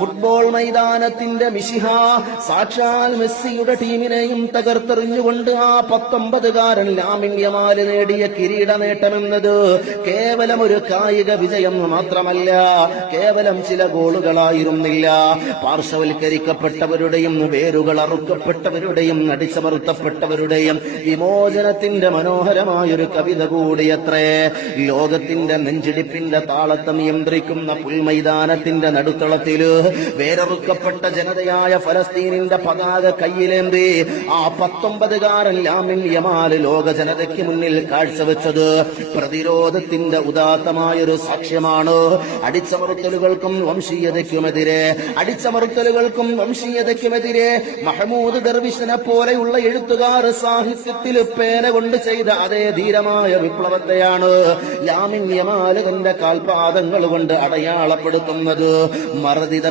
Football മൈതാനത്തിന്റെ മിശിഹ സാക്ഷാൽ മെസ്സിയുടെ ടീമിനെയും തകർത്തെറിഞ്ഞുകൊണ്ട് ആ 19കാരൻ ലാമിൻ യമാൽ നേടിയ കിരീട നേട്ടമെന്നത് കേവലം ഒരു കായിക വിജയം മാത്രമല്ല, കേവലം ചില ഗോളുകളായിരുന്നില്ല. പാർശ്വവൽക്കരിക്കപ്പെട്ടവരുടെയും വേരുകൾ അറുക്കപ്പെട്ടവരുടെയും അടിച്ചമർത്തപ്പെട്ടവരുടെയും വിമോചനത്തിന്റെ മനോഹരമായൊരു കവിത കൂടിയത്രേ. ലോകത്തിന്റെ നെഞ്ചിടിപ്പിന്റെ താളത്തെ നിയന്ത്രിക്കുന്ന പുൽമൈതാനത്തിന്റെ നടുത്തളത്തില് വേരറുക്കപ്പെട്ട ജനതയായ ഫലസ്തീനിന്റെ പതാക കയ്യിലേന്തി ആ 19കാരൻ ലാമിൻ യമാൽ ലോക ജനതയ്ക്ക് മുന്നിൽ കാഴ്ചവെച്ചത് പ്രതിരോധത്തിന്റെ ഉദാത്തമായൊരു സാക്ഷ്യമാണ്. അടിച്ചമർത്തലുകൾക്കും വംശീയതയ്ക്കുമെതിരെ മഹ്മൂദ് ദർവിഷിനെ പോലെയുള്ള എഴുത്തുകാർ സാഹിത്യത്തിൽ പേന കൊണ്ട് ചെയ്ത അതേ ധീരമായ വിപ്ലവത്തെയാണ് ലാമിൻ യമാൽ തന്റെ കാൽപാദങ്ങൾ കൊണ്ട് അടയാളപ്പെടുത്തുന്നത്. മർദിത